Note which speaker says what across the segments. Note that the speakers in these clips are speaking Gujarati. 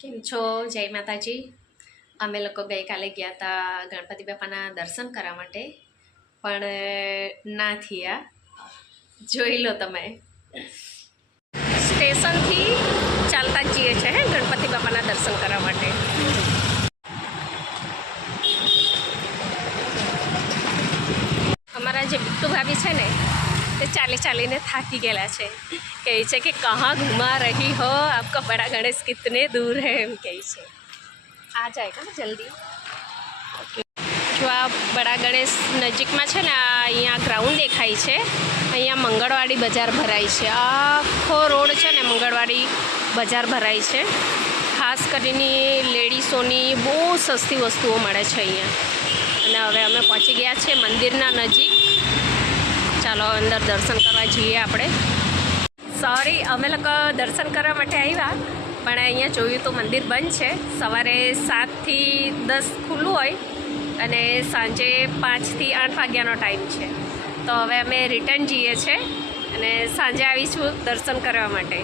Speaker 1: કેમ છો? જય માતાજી. અમે લોકો ગઈકાલે ગયા હતા ગણપતિ બાપાના દર્શન કરવા માટે, પણ, ના થયા. જોઈ લો તમે. સ્ટેશનથી ચાલતા જઈએ છે હે, ગણપતિ બાપાના દર્શન કરવા માટે. અમારા જે બિટ્ટુ ભાભી છે ને, તે ચાલી ચાલીને થાકી ગયેલા છે. કહે છે કે કહા ઘુમા રહી હો? આપકા બડા ગણેશ કિતને દૂર હે? એમ કહે છે. આ જાયગા જલ્દી. જો આ બડા ગણેશ નજીકમાં છે ને, આ અહીંયા ગ્રાઉન્ડ દેખાય છે. અહીંયા મંગળવાડી બજાર ભરાય છે. આખો રોડ છે ને મંગળવાડી બજાર ભરાય છે. ખાસ કરીને લેડીસોની બહુ સસ્તી વસ્તુઓ મળે છે અહીંયા. અને હવે અમે પહોંચી ગયા છીએ મંદિરના નજીક. ચાલો અંદર દર્શન કરવા જઈએ આપણે. સોરી, અમે લોકો દર્શન કરવા માટે આવ્યા, પણ અહીંયા જોયું તો મંદિર બંધ છે. સવારે સાતથી દસ ખુલ્લું હોય અને સાંજે પાંચથી આઠ વાગ્યાનો ટાઈમ છે. તો હવે અમે રિટર્ન જઈએ છીએ અને સાંજે આવીશું દર્શન કરવા માટે.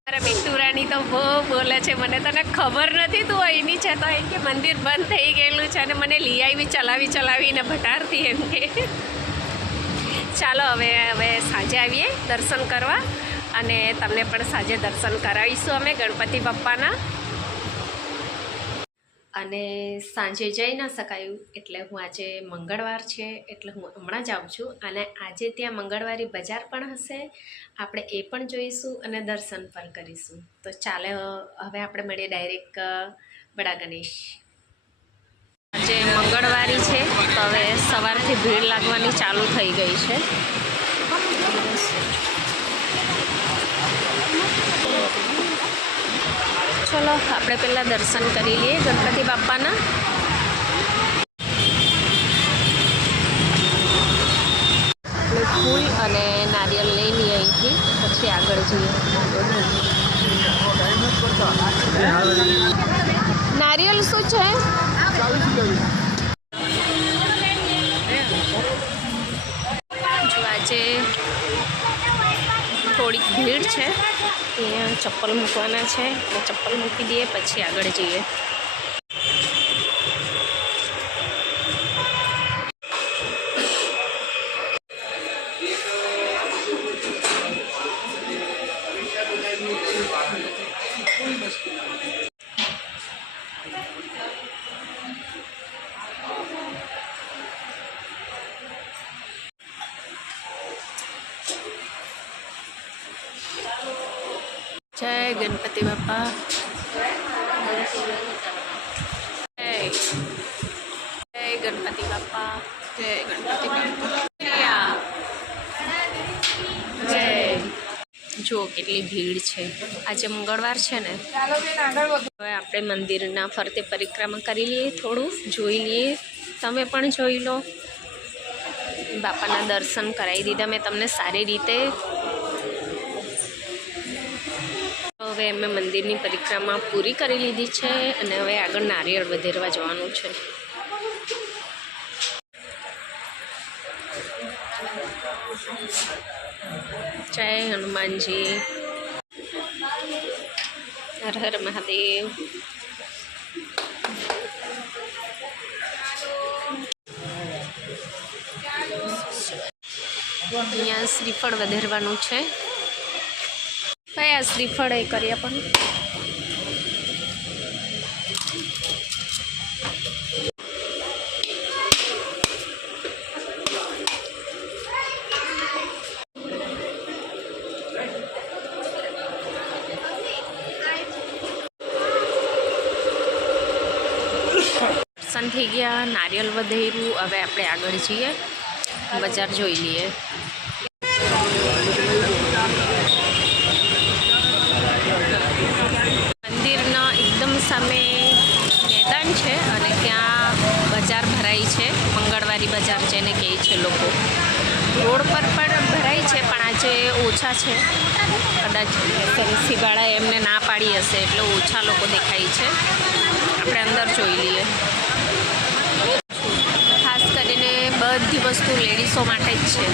Speaker 1: મારા મિન્ટુરાની તો બહુ બોલે છે, મને તને ખબર નથી તું અહીંની છે તો એમ કે મંદિર બંધ થઈ ગયેલું છે અને મને લઈ આવી, ચલાવી, ચલાવીને ભટારતી એમ કે. ચાલો હવે હવે સાંજે આવીએ દર્શન કરવા અને તમને પણ સાંજે દર્શન કરાવીશું અમે ગણપતિ બાપ્પાના. અને સાંજે જઈ ન શકાયું એટલે હું આજે મંગળવાર છે એટલે હું હમણાં જ આવું છું અને આજે ત્યાં મંગળવારી બજાર પણ હશે. આપણે એ પણ જોઈશું અને દર્શન પણ કરીશું. તો ચાલે હવે આપણે મળીએ ડાયરેક્ટ વડા ગણેશ આજે મંગળવારી છે, તો હવે સવારથી ભીડ લાગવાની ચાલુ થઈ ગઈ છે. ચલો, આપણે પહેલાં દર્શન કરી લઈએ ગણપતિ બાપાના ફૂલ અને નારિયેલ લઈ લઈએ અહીંથી, પછી આગળ જઈએ. નારિયેલ શું છે? જો આજે થોડીક ભીડ છે અહીંયા ચપ્પલ મૂકવાના છે. ચપ્પલ મૂકી દઈએ, પછી આગળ જઈએ. જય ગણપતિ બાપા. જય જય ગણપતિ બાપા. જય ગણપતિ બાપા. જય. જુઓ કેટલી ભીડ છે. આજે મંગળવાર છે ને. હવે આપણે મંદિરના ફરતે પરિક્રમા કરી લઈએ થોડું, જોઈ લઈએ. તમે પણ જોઈ લો. બાપાના દર્શન કરાવી દીધા. મેં તમને સારી રીતે હવે અમે મંદિરની પરિક્રમા પૂરી કરી લીધી છે અને હવે આગળ નારિયેળ વધેરવા જવાનું છે. જય હનુમાનજી. હર હર મહાદેવ. અહીંયા શ્રીફળ વધેરવાનું છે. કયા શ્રીફળ એ કરીએ પણ? થઈ ગયા નારિયેલ વધેરું, હવે આપણે આગળ જઈએ બજાર જોઈ લઈએ. મોટી બજાર એને કહે છે લોકો. રોડ પર પણ ભરાય છે પણ આજે ઓછા છે. કદાચ એમસીવાળા એમને ના પાડી હશે એટલે ઓછા લોકો દેખાય છે. આપણે અંદર જોઈ લઈએ. ખાસ કરીને બધી વસ્તુ લેડીઝો માટે જ છે.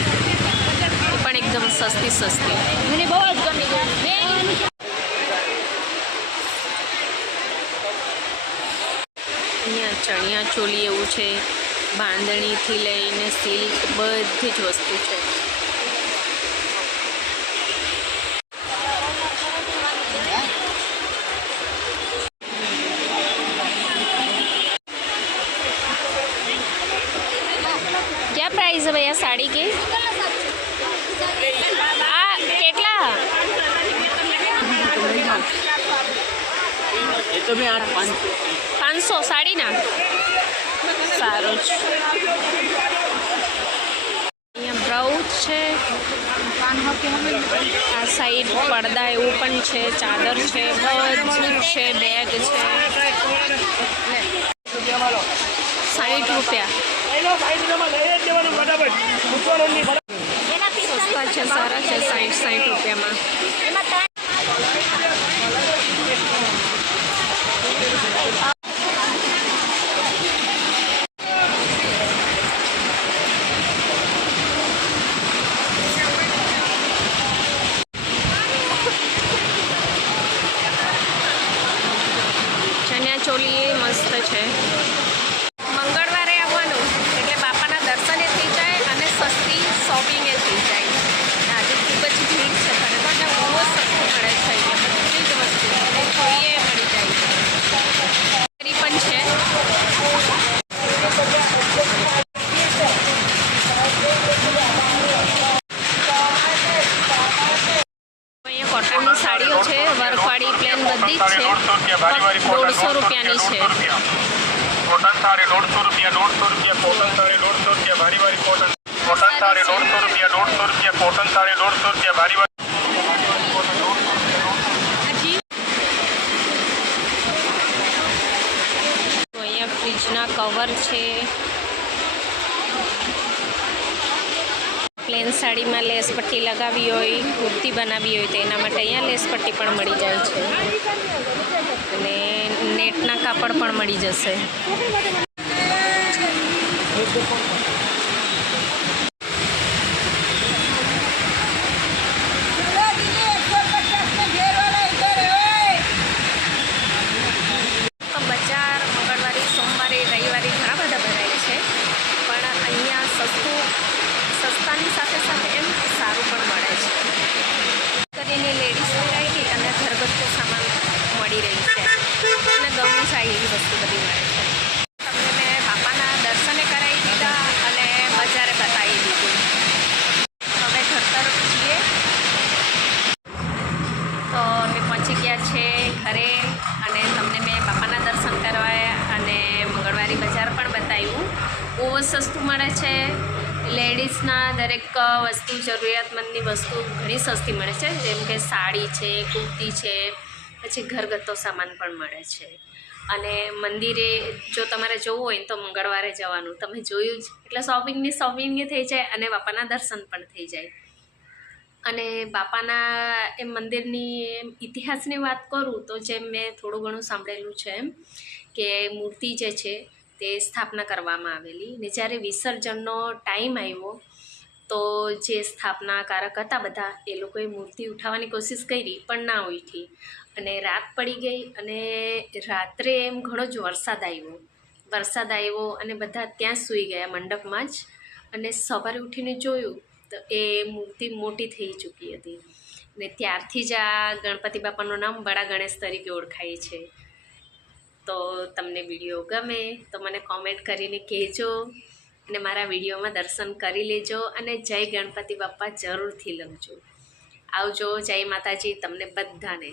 Speaker 1: એ પણ એકદમ સસ્તી સસ્તી. મને બહુ જ અહીંયા ચણિયા ચોલી એવું છે. બાંધણીથી લઈને સિલ્ક બધી જ વસ્તુ છે. ક્યાં પ્રાઇઝ છે ભાઈ આ
Speaker 2: સાડી કે? આ કેટલા?
Speaker 1: પાંચસો સાડીના? સારું છે અહીંયા બ્રાઉઝ છે. આ સાઈડ પડદા એવું પણ છે ચાદર છે બધું છે બેગ છે. સાઠ રૂપિયા. સસ્તા છે સારા છે સાઠ સાઠ રૂપિયામાં ચણિયા ચોલી એ મસ્ત છે મંગળવારે આવવાનું એટલે બાપાના દર્શને થઈ જાય અને સસ્તી શોપિંગ એ થઈ જાય આજે ખૂબ જ ભીડ છે ખરેખર ને બહુ જ સસ્તું મળે છે અહીંયા બધી જ વસ્તુ જે જોઈએ એ મળી જાય છે પણ છે અહીંયા કોટનની સાડીઓ છે વર્કવાળી બધી જ છે. દોઢસો રૂપિયાની છે.
Speaker 3: કોટન સાડી દોઢસો રૂપિયા દોઢસો રૂપિયા કોટન સાડી દોઢસો રૂપિયા ભારી ભારી કોટન કોટન સાડી દોઢસો રૂપિયા દોઢસો રૂપિયા કોટન સાડી દોઢસો રૂપિયા ભારી ભારી.
Speaker 1: ફ્રીજના કવર છે. પ્લેન સાડીમાં લેસ પટ્ટી લગાવી હોય, કુર્તી બનાવી હોય તો એના માટે અહીંયા લેસ પટ્ટી પણ મળી જાય છે. અને નેટના કાપડ પણ મળી જશે. બહુ જ સસ્તું મળે છે. લેડીઝના દરેક વસ્તુ, જરૂરિયાતમંદની વસ્તુ ઘણી સસ્તી મળે છે. જેમ કે સાડી છે, કુર્તી છે, પછી ઘરગથ્થો સામાન પણ મળે છે. અને મંદિરે જો તમારે જવું હોય તો મંગળવારે જવાનું. તમે જોયું જ, એટલે શોપિંગની શોપિંગ થઈ જાય અને બાપાના દર્શન પણ થઈ જાય. અને બાપાના એ મંદિરની ઇતિહાસની વાત કરું તો જેમ મેં થોડું ઘણું સાંભળેલું છે એમ કે મૂર્તિ જે છે તે સ્થાપના કરવામાં આવેલી ને જ્યારે વિસર્જનનો ટાઈમ આવ્યો, તો જે સ્થાપનાકારક હતા બધા, એ લોકોએ મૂર્તિ ઉઠાવવાની કોશિશ કરી, પણ ના ઉઠી. અને રાત પડી ગઈ અને રાત્રે એમ ઘણો જ વરસાદ આવ્યો. વરસાદ આવ્યો અને બધા ત્યાં સૂઈ ગયા મંડપમાં જ. અને સવારે ઉઠીને જોયું, તો એ મૂર્તિ મોટી થઈ ચૂકી હતી. ને ત્યારથી જ આ ગણપતિ બાપાનું નામ બડા ગણેશ તરીકે ઓળખાય છે. તો તમને વીડિયો ગમે તો મને કોમેન્ટ કરીને કહેજો અને મારા વિડીયોમાં દર્શન કરી લેજો અને જય ગણપતિ બાપા જરૂરથી લખજો. આવજો, જય માતાજી, તમને બધાને.